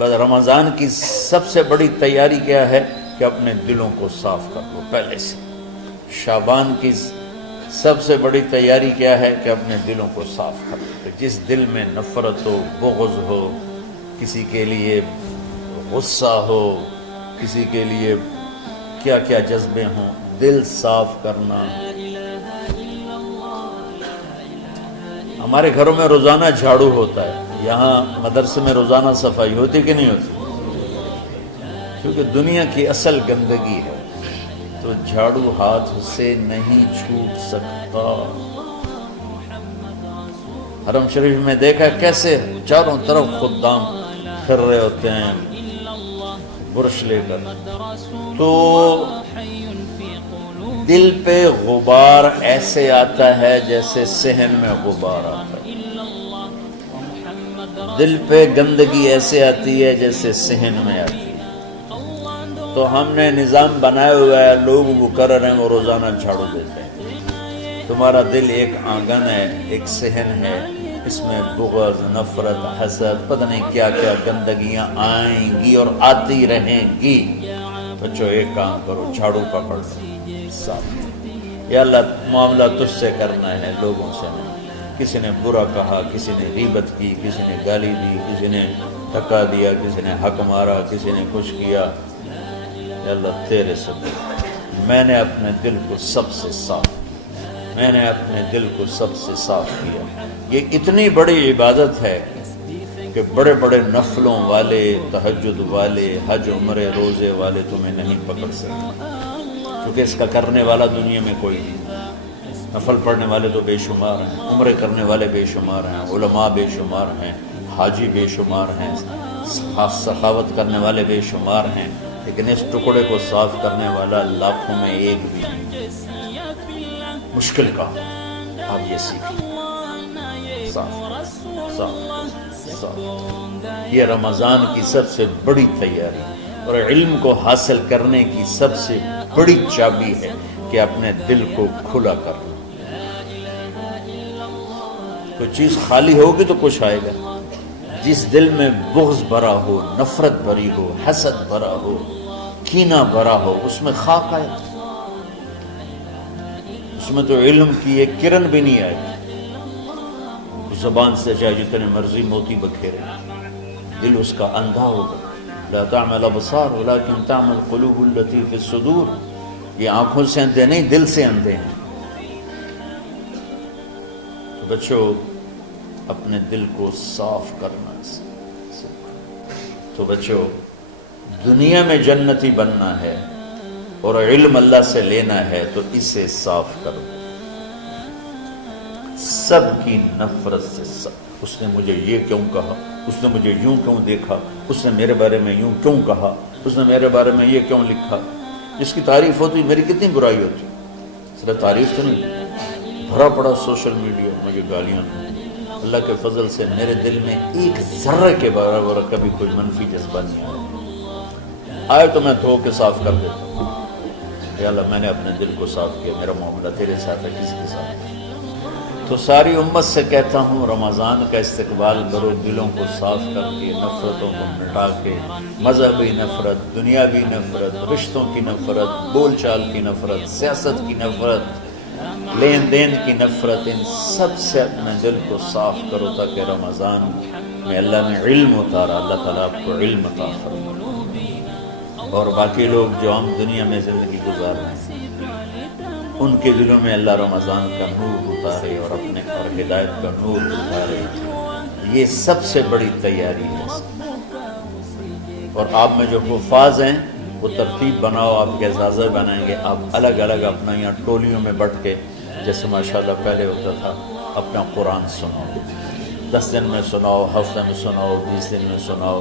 بس رمضان کی سب سے بڑی تیاری کیا ہے کہ اپنے دلوں کو صاف کر لو پہلے سے۔ شعبان کی سب سے بڑی تیاری کیا ہے کہ اپنے دلوں کو صاف کر لو۔ جس دل میں نفرت ہو، بغض ہو، کسی کے لیے غصہ ہو، کسی کے لیے کیا کیا جذبے ہوں، دل صاف کرنا۔ ہمارے گھروں میں روزانہ جھاڑو ہوتا ہے، یہاں مدرسے میں روزانہ صفائی ہوتی کہ نہیں ہوتی؟ کیونکہ دنیا کی اصل گندگی ہے تو جھاڑو ہاتھ سے نہیں چھوٹ سکتا۔ حرم شریف میں دیکھا کیسے چاروں طرف خدام پھر رہے ہوتے ہیں برش لے کر، تو دل پہ غبار ایسے آتا ہے جیسے صحن میں غبار آتا ہے، دل پہ گندگی ایسے آتی ہے جیسے صحن میں آتی ہے۔ تو ہم نے نظام بنایا ہوا ہے، لوگ وہ کر رہے ہیں، وہ روزانہ جھاڑو دیتے ہیں۔ تمہارا دل ایک آنگن ہے، ایک صحن ہے، اس میں بغض، نفرت، حسد، پتہ نہیں کیا کیا گندگیاں آئیں گی اور آتی رہیں گی۔ بچوں ایک کام کرو، جھاڑو پکڑ لو، صاف۔ یا اللہ معاملہ تجھ سے کرنا ہے، لوگوں سے نہیں۔ کسی نے برا کہا، کسی نے غیبت کی، کسی نے گالی دی، کسی نے دھکا دیا، کسی نے حق مارا، کسی نے کچھ کیا، یا اللہ تیرے سے میں نے اپنے دل کو سب سے صاف کیا، میں نے اپنے دل کو سب سے صاف کیا۔ یہ اتنی بڑی عبادت ہے کہ بڑے بڑے نفلوں والے، تہجد والے، حج عمرے روزے والے تمہیں نہیں پکڑ سکتے، کیونکہ اس کا کرنے والا دنیا میں کوئی نہیں۔ نفل پڑھنے والے تو بے شمار ہیں، عمرے کرنے والے بے شمار ہیں، علماء بے شمار ہیں، حاجی بے شمار ہیں، سخاوت کرنے والے بے شمار ہیں، لیکن اس ٹکڑے کو صاف کرنے والا لاکھوں میں ایک بھی نہیں۔ مشکل کام آپ یہ سیکھیں، صاف صاف صاف۔ یہ رمضان کی سب سے بڑی تیاری اور علم کو حاصل کرنے کی سب سے بڑی چابی ہے کہ اپنے دل کو کھلا کر لو۔ کوئی چیز خالی ہوگی تو کچھ آئے گا۔ جس دل میں بغض بھرا ہو، نفرت بھری ہو، حسد بھرا ہو، کینہ بھرا ہو، اس میں خاک آئے، اس میں تو علم کی ایک کرن بھی نہیں آئے۔ زبان سے چاہے جتنے مرضی موتی بکھیرے، دل اس کا اندھا ہوگا۔ لا تعمل ابصار ولكن تعمل قلوب التي في الصدور۔ یہ آنکھوں سے اندھے نہیں، دل سے اندھے ہیں۔ تو بچوں اپنے دل کو صاف کرنا تو بچوں دنیا میں جنتی بننا ہے اور علم اللہ سے لینا ہے تو اسے صاف کرو۔ سب کی نفرت سے سب، اس نے مجھے یہ کیوں کہا، اس نے مجھے یوں کیوں دیکھا، اس نے میرے بارے میں یوں کیوں کہا، اس نے میرے بارے میں یہ کیوں لکھا۔ جس کی تعریف ہوتی میری کتنی برائی ہوتی، صرف تعریف تو نہیں، بھرا پڑا سوشل میڈیا مجھے گالیاں۔ اللہ کے فضل سے میرے دل میں ایک ذرے کے برابر کبھی کوئی منفی جذبہ نہیں آیا، آئے تو میں دھو کے صاف کر دیتا ہوں۔ یا اللہ میں نے اپنے دل کو صاف کیا، میرا معاملہ تیرے ساتھ ہے، کسی کے ساتھ ہے۔ تو ساری امت سے کہتا ہوں رمضان کا استقبال کرو، دلوں کو صاف کر کے، نفرتوں کو مٹا کے، مذہبی نفرت، دنیاوی نفرت، رشتوں کی نفرت، بول چال کی نفرت، سیاست کی نفرت، لین دین کی نفرت، ان سب سے اپنے دل کو صاف کرو تاکہ رمضان میں اللہ نے علم اتارا، اللہ تعالیٰ آپ کو علم عطا فرمائے، اور باقی لوگ جو ہم دنیا میں زندگی گزار رہے ہیں ان کے دلوں میں اللہ رمضان کا نور اتارے اور اپنے اور ہدایت کا نور اتارے۔ یہ سب سے بڑی تیاری ہے۔ اور آپ میں جو حفاظ ہیں وہ ترتیب بناؤ، آپ کے اعزازہ بنائیں گے، آپ الگ الگ اپنا یہاں ٹولیوں میں بٹ کے، جیسے ماشاءاللہ پہلے ہوتا تھا، اپنا قرآن سناؤ، 10 دن میں سناؤ، ہفتہ میں سناؤ، 20 دن میں سناؤ،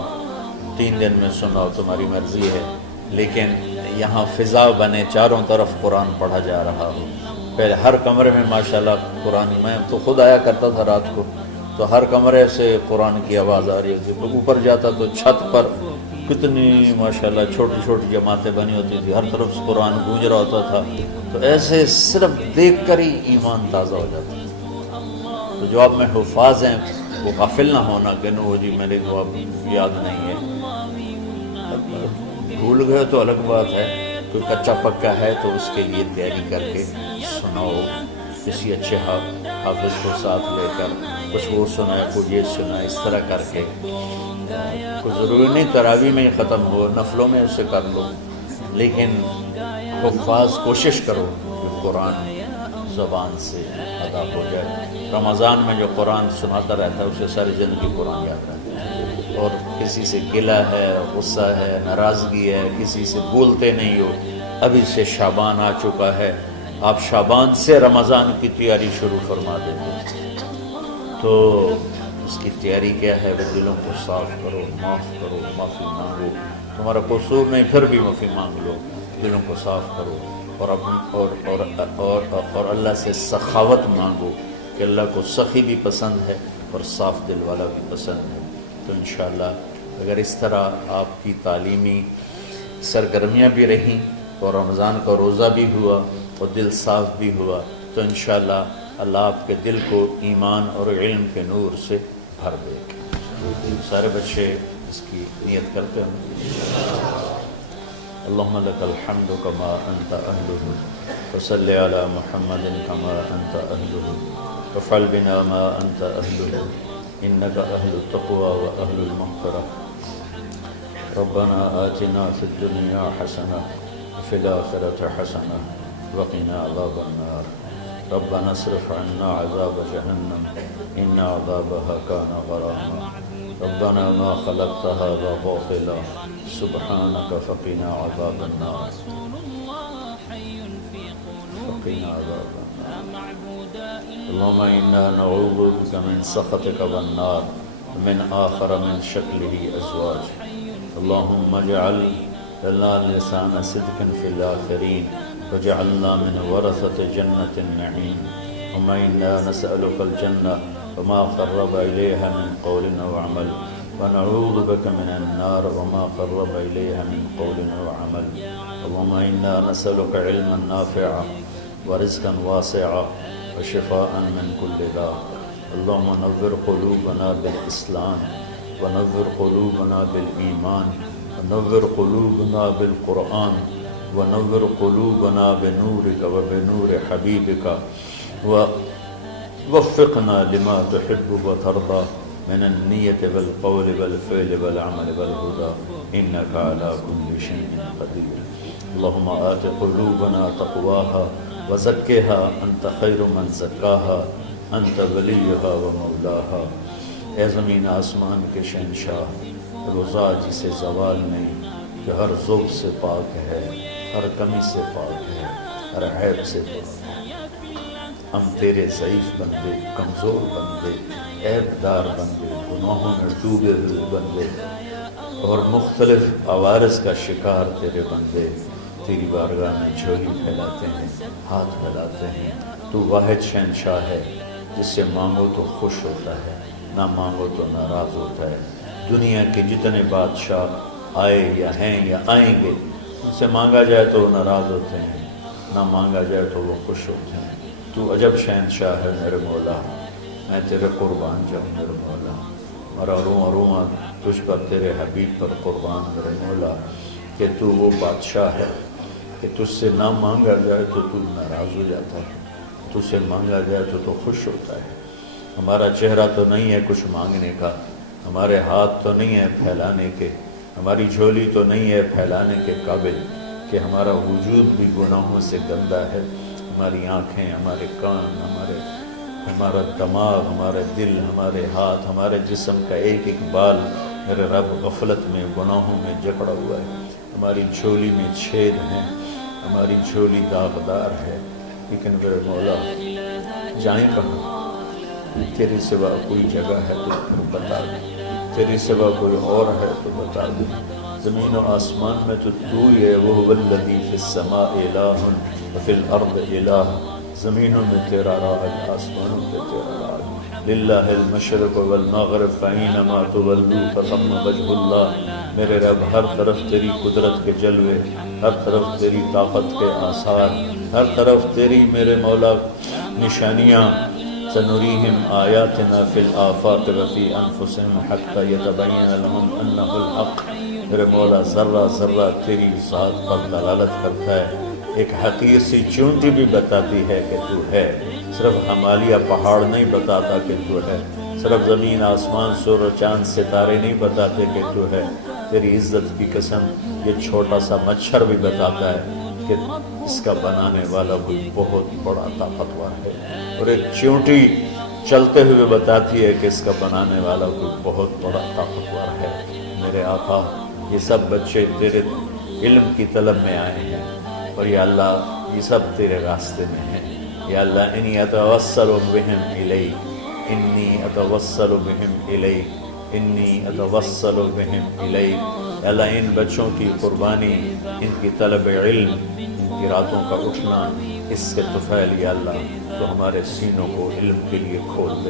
3 دن میں سناؤ، تمہاری مرضی ہے، لیکن یہاں فضا بنے، چاروں طرف قرآن پڑھا جا رہا ہو۔ پہلے ہر کمرے میں ماشاءاللہ قرآن، میں تو خود آیا کرتا تھا رات کو، تو ہر کمرے سے قرآن کی آواز آ رہی تھی۔ اوپر جاتا تو چھت پر کتنی ماشاءاللہ چھوٹی چھوٹی جماعتیں بنی ہوتی تھی، ہر طرف قرآن گونج رہا ہوتا تھا، تو ایسے صرف دیکھ کر ہی ایمان تازہ ہو جاتا ہے۔ تو جو آپ میں حفاظ ہیں وہ غافل نہ ہونا کہ نو جی میرے کو اب یاد نہیں ہے، بھول گئے تو الگ بات ہے، کوئی کچا پکا ہے تو اس کے لیے تیاری کر کے سناؤ، کسی اچھے حافظ کو ساتھ لے کر کچھ وہ سنائے، کوئی یہ سنائے، اس طرح کر کے. کوئی ضروری نہیں تراویح میں ہی ختم ہو، نفلوں میں اسے کر لو، لیکن حفاظ کوشش کرو کہ قرآن زبان سے ادا ہو جائے. رمضان میں جو قرآن سناتا رہتا ہے اسے ساری زندگی قرآن یاد رہتا ہے. اور کسی سے گلہ ہے، غصہ ہے، ناراضگی ہے، کسی سے بولتے نہیں ہو. ابھی سے شعبان آ چکا ہے، آپ شعبان سے رمضان کی تیاری شروع فرما دیتے. تو اس کی تیاری کیا ہے؟ وہ دلوں کو صاف کرو، معاف کرو، معافی مانگو. تمہارا قصور نہیں پھر بھی معافی مانگ لو، دلوں کو صاف کرو. اور اللہ سے سخاوت مانگو کہ اللہ کو سخی بھی پسند ہے اور صاف دل والا بھی پسند ہے. تو انشاءاللہ اگر اس طرح آپ کی تعلیمی سرگرمیاں بھی رہیں اور رمضان کا روزہ بھی ہوا اور دل صاف بھی ہوا تو انشاءاللہ اللہ آپ کے دل کو ایمان اور علم کے نور سے بھر دے گا. سارے بچے اس کی نیت کرتے ہیں. اللہم لک الحمد کما انت اہلہ فصل علی محمد کما انت اہلہ وفعل بنا ما انت اہلہ انک اہل التقوی و اہل المغفرہ. ربنا آتنا فی الدنیا حسنہ وفی الآخرۃ حسنہ وقنا عذاب النار. ربنا اصرف عنا عذاب جہنم ان عذابها كان غراما. ربنا ما خلقت هذا باطلا سبحانك فقنا عذاب النار. فقنا عذاب النار. اللهم إنا نعوذ بك من سخطك والنار ومن آخر من شكله أزواج. اللهم اجعل لنا لسان صدق في الآخرين وجعلنا من ورثة جنة النعيم. اللهم إنا نسألك الجنة وما قرب إليها من قول أو عمل ونعوذ بك من النار وما قرب إليها من قول أو عمل. اللهم إنا نسألك علما نافعا ورزقا واسعا وشفاء من كل داء. اللهم نور قلوبنا بالإسلام ونور قلوبنا بالإيمان ونور قلوبنا بالقرآن ونور قلوبنا بنورك وبنور حبيبك ووفقنا لما تحب وترضى من النية والقول والفعل والعمل والهدى إنك على كل شيء قدير. اللهم آت قلوبنا تقواها وزكها أنت خير من زكاها أنت وليها ومولاها. اے زمین آسمان کے شہنشاہ، روزہ جسے زوال نہیں، کہ ہر ذوق سے پاک ہے، ہر کمی سے پاک ہے، ہر عیب سے پاک ہے. ہم تیرے ضعیف بندے، کمزور بندے، عیب دار بندے، گناہوں میں ڈوبے ہوئے بندے اور مختلف عوارض کا شکار تیرے بندے تیری بارگاہ میں جھولی پھیلاتے ہیں، ہاتھ پھیلاتے ہیں. تو واحد شہنشاہ ہے جس سے مانگو تو خوش ہوتا ہے، نہ مانگو تو ناراض ہوتا ہے. دنیا کے جتنے بادشاہ آئے یا ہیں یا آئیں گے، ان سے مانگا جائے تو وہ ناراض ہوتے ہیں، نہ مانگا جائے تو وہ خوش ہوتے ہیں. تو عجب شہنشاہ ہے میرے مولا، میں تیرے قربان جاؤں میرے مولا. میرا روما تجھ پر، تیرے حبیب پر قربان میرے مولا، کہ تو وہ بادشاہ ہے کہ تجھ سے نہ مانگا جائے تو تو ناراض ہو جاتا ہے، تجھ سے مانگا جائے تو خوش ہوتا ہے. ہمارا چہرہ تو نہیں ہے کچھ مانگنے کا، ہمارے ہاتھ تو نہیں ہے پھیلانے کے، ہماری جھولی تو نہیں ہے پھیلانے کے قابل، کہ ہمارا وجود بھی گناہوں سے گندا ہے. ہماری آنکھیں، ہمارے کان، ہمارا دماغ، ہمارے دل، ہمارے ہاتھ، ہمارے جسم کا ایک ایک بال میرے رب غفلت میں، گناہوں میں جکڑا ہوا ہے. ہماری جھولی میں چھید ہیں، ہماری جھولی داغدار ہے. لیکن میرے مولا جائیں کہاں؟ تیرے سوا کوئی جگہ ہے تو بتا دے، تیرے سوا کوئی اور ہے تو بتا دے. زمین و آسمان میں تو ہی ہے. وَهُوَ الَّذِي فِي السَّمَاءِ إِلَٰهٌ وَفِي الْأَرْضِ إِلَٰهٌ. زمینوں میں تیرا راج، آسمانوں پہ تیرا راج. لِلَّهِ الْمَشْرِقُ وَالْمَغْرِبُ فَأَيْنَمَا تُوَلُّوا فَثَمَّ وَجْهُ اللَّهِ. میرے رب ہر طرف تیری قدرت کے جلوے، ہر طرف تیری طاقت کے آثار، ہر طرف تیری میرے مولا نشانیاں، سنريهم آياتنا في الآفاق وفي أنفسهم حتى يتبين لهم أنه الحق. میرے مولا ذرہ ذرہ تیری ذات پر دلالت کرتا ہے، ایک حقیر سی چونٹی بھی بتاتی ہے کہ تو ہے، صرف ہمالیہ پہاڑ نہیں بتاتا کہ تو ہے، صرف زمین آسمان سور و چاند ستارے نہیں بتاتے کہ تو ہے، تیری عزت کی قسم یہ چھوٹا سا مچھر بھی بتاتا ہے کہ اس کا بنانے والا کوئی بہت بڑا طاقتور ہے، اور ایک چونٹی چلتے ہوئے بتاتی ہے کہ اس کا بنانے والا کوئی بہت بڑا طاقتور ہے۔ میرے آقا یہ سب بچے تیرے علم کی طلب میں آئے ہیں، اور یا اللہ یہ سب تیرے راستے میں ہیں۔ یا اللہ انی اتوسل بہم الیک، انی اتوسل بہم الیک، انی اتوسل بہم الیک۔ یا اللہ ان بچوں کی قربانی، ان کی طلب علم، ان کی راتوں کا اٹھنا، اس سے طفیل یا اللہ تو ہمارے سینوں کو علم کے لیے کھول دے۔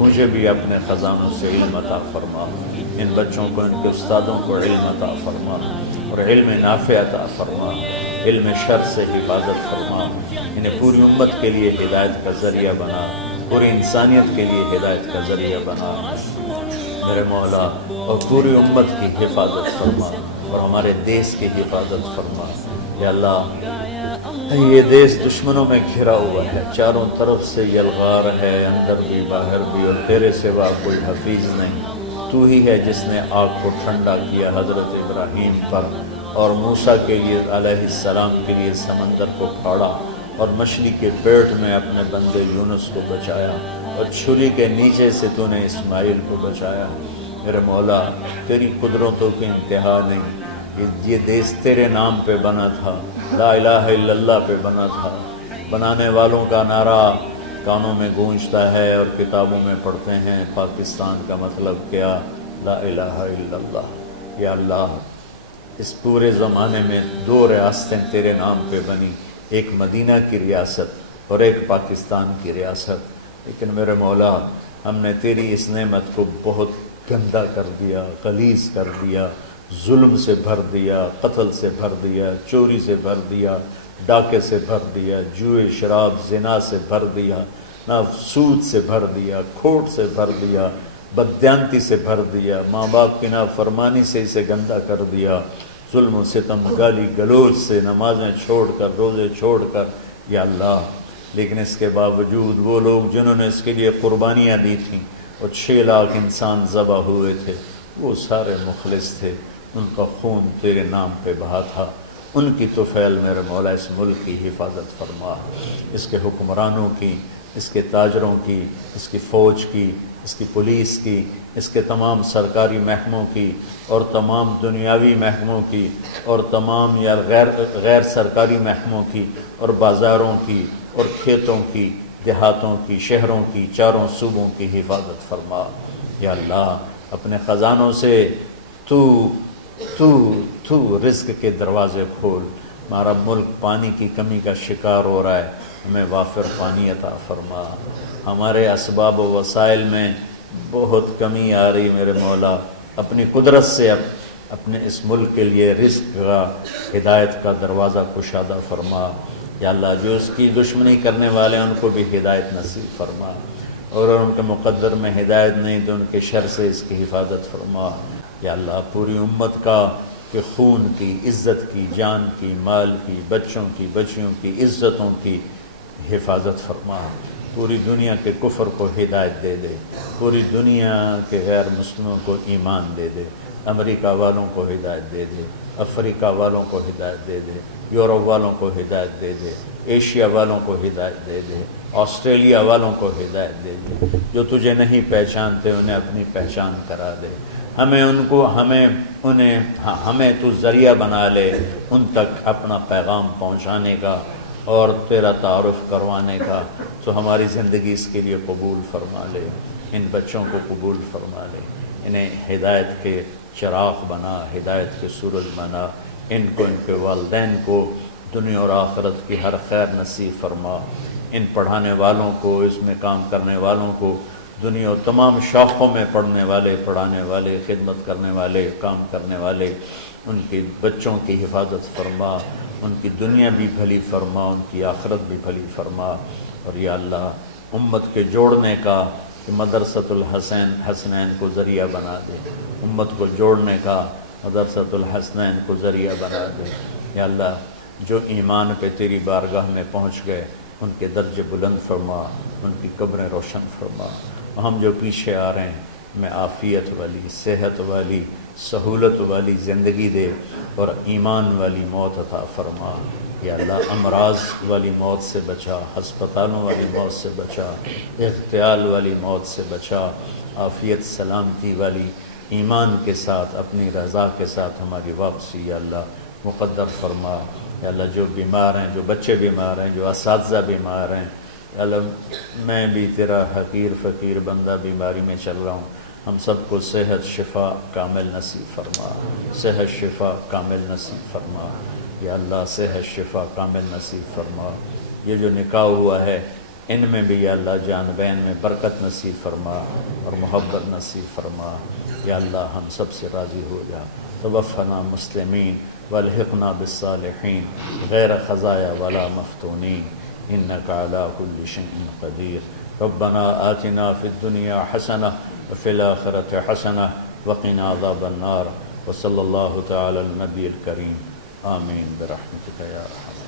مجھے بھی اپنے خزانوں سے علم عطا فرما، ان بچوں کو، ان کے استادوں کو علم عطا فرما، اور علم نافع عطا فرما، علم شر سے حفاظت فرما، انہیں پوری امت کے لیے ہدایت کا ذریعہ بنا، پوری انسانیت کے لیے ہدایت کا ذریعہ بنا میرے مولا، اور پوری امت کی حفاظت فرما، اور ہمارے دیس کی حفاظت فرما۔ یا اللہ یہ دیس دشمنوں میں گھرا ہوا ہے، چاروں طرف سے یلغار ہے، اندر بھی باہر بھی، اور تیرے سوا کوئی حفیظ نہیں۔ تو ہی ہے جس نے آگ کو ٹھنڈا کیا حضرت ابراہیم پر، اور موسیٰ کے لیے علیہ السلام کے لیے سمندر کو پھاڑا، اور مچھلی کے پیٹ میں اپنے بندے یونس کو بچایا، اور چھری کے نیچے سے تو نے اسماعیل کو بچایا۔ میرے مولا تیری قدرتوں کی انتہا نہیں، یہ دیس تیرے نام پہ بنا تھا، لا الہ الا اللہ پہ بنا تھا۔ بنانے والوں کا نعرہ کانوں میں گونجتا ہے اور کتابوں میں پڑھتے ہیں، پاکستان کا مطلب کیا؟ لا الہ الا اللہ۔ یا اللہ اس پورے زمانے میں دو ریاستیں تیرے نام پہ بنی، ایک مدینہ کی ریاست اور ایک پاکستان کی ریاست، لیکن میرے مولا ہم نے تیری اس نعمت کو بہت گندا کر دیا، غلیظ کر دیا، ظلم سے بھر دیا، قتل سے بھر دیا، چوری سے بھر دیا، ڈاکے سے بھر دیا، جوئے شراب زنا سے بھر دیا، نہ سود سے بھر دیا، کھوٹ سے بھر دیا، بددیانتی سے بھر دیا، ماں باپ کی نافرمانی سے اسے گندا کر دیا، ظلم و ستم، گالی گلوچ سے، نمازیں چھوڑ کر، روزے چھوڑ کر، یا اللہ۔ لیکن اس کے باوجود وہ لوگ جنہوں نے اس کے لیے قربانیاں دی تھیں، اور 6 لاکھ انسان ذبح ہوئے تھے، وہ سارے مخلص تھے، ان کا خون تیرے نام پہ بہا تھا۔ ان کی طفیل میرے مولا اس ملک کی حفاظت فرما، اس کے حکمرانوں کی، اس کے تاجروں کی، اس کی فوج کی، اس کی پولیس کی، اس کے تمام سرکاری محکموں کی، اور تمام دنیاوی محکموں کی، اور تمام یا غیر سرکاری محکموں کی، اور بازاروں کی، اور کھیتوں کی، دیہاتوں کی، شہروں کی، چاروں صوبوں کی حفاظت فرما۔ یا اللہ اپنے خزانوں سے تو رزق کے دروازے کھول۔ ہمارا ملک پانی کی کمی کا شکار ہو رہا ہے، ہمیں وافر پانی عطا فرما۔ ہمارے اسباب و وسائل میں بہت کمی آ رہی میرے مولا، اپنی قدرت سے اپنے اس ملک کے لیے رزق کا، ہدایت کا دروازہ کشادہ فرما۔ یا اللہ جو اس کی دشمنی کرنے والے ہیں ان کو بھی ہدایت نصیب فرما، اور ان کے مقدر میں ہدایت نہیں تو ان کے شر سے اس کی حفاظت فرما۔ یا اللہ پوری امت کا کہ خون کی، عزت کی، جان کی، مال کی، بچوں کی، بچیوں کی، عزتوں کی حفاظت فرما۔ پوری دنیا کے کفر کو ہدایت دے دے، پوری دنیا کے غیر مسلموں کو ایمان دے دے، امریکہ والوں کو ہدایت دے دے، افریقہ والوں کو ہدایت دے دے، یورپ والوں کو ہدایت دے دے، ایشیا والوں کو ہدایت دے دے، آسٹریلیا والوں کو ہدایت دے دے، جو تجھے نہیں پہچانتے انہیں اپنی پہچان کرا دے۔ ہمیں تو ذریعہ بنا لے ان تک اپنا پیغام پہنچانے کا اور تیرا تعارف کروانے کا، تو ہماری زندگی اس کے لیے قبول فرما لے، ان بچوں کو قبول فرما لے، انہیں ہدایت کے چراغ بنا، ہدایت کے سورج بنا، ان کو، ان کے والدین کو دنیا اور آخرت کی ہر خیر نصیب فرما، ان پڑھانے والوں کو، اس میں کام کرنے والوں کو، دنیا اور تمام شاخوں میں پڑھنے والے، پڑھانے والے، خدمت کرنے والے، کام کرنے والے، ان کے بچوں کی حفاظت فرما، ان کی دنیا بھی بھلی فرما، ان کی آخرت بھی بھلی فرما۔ اور یا اللہ امت کے جوڑنے کا کہ مدرسۃ الحسین حسنین کو ذریعہ بنا دے، امت کو جوڑنے کا مدرسۃ الحسنین کو ذریعہ بنا دے۔ یا اللہ جو ایمان پہ تیری بارگاہ میں پہنچ گئے ان کے درجے بلند فرما، ان کی قبریں روشن فرما۔ ہم جو پیچھے آ رہے ہیں میں عافیت والی، صحت والی، سہولت والی زندگی دے اور ایمان والی موت عطا فرما۔ یا اللہ امراض والی موت سے بچا، ہسپتالوں والی موت سے بچا، اغتیال والی موت سے بچا، عافیت سلامتی والی ایمان کے ساتھ اپنی رضا کے ساتھ ہماری واپسی یا اللہ مقدر فرما۔ یا اللہ جو بیمار ہیں، جو بچے بیمار ہیں، جو اساتذہ بیمار ہیں، یا اللہ میں بھی تیرا حقیر فقیر بندہ بیماری میں چل رہا ہوں، ہم سب کو صحت شفا کامل نصیب فرما، صحت شفا کامل نصیب فرما۔ یا اللہ صحت شفا کامل نصیب فرما۔ یہ جو نکاح ہوا ہے ان میں بھی یا اللہ جان بین میں برکت نصیب فرما اور محبت نصیب فرما۔ یا اللہ ہم سب سے راضی ہو جا۔ توفنا مسلمین والحقنا بالصالحین غیر خزایا ولا مفتونین انک علی کل شیء قدیر۔ ربنا آتنا فی الدنیا حسنہ وفی الآخرۃ حسنہ وقنا عذاب النار۔ وصلی اللہ تعالی النبی الکریم آمین برحمتک یا ارحم۔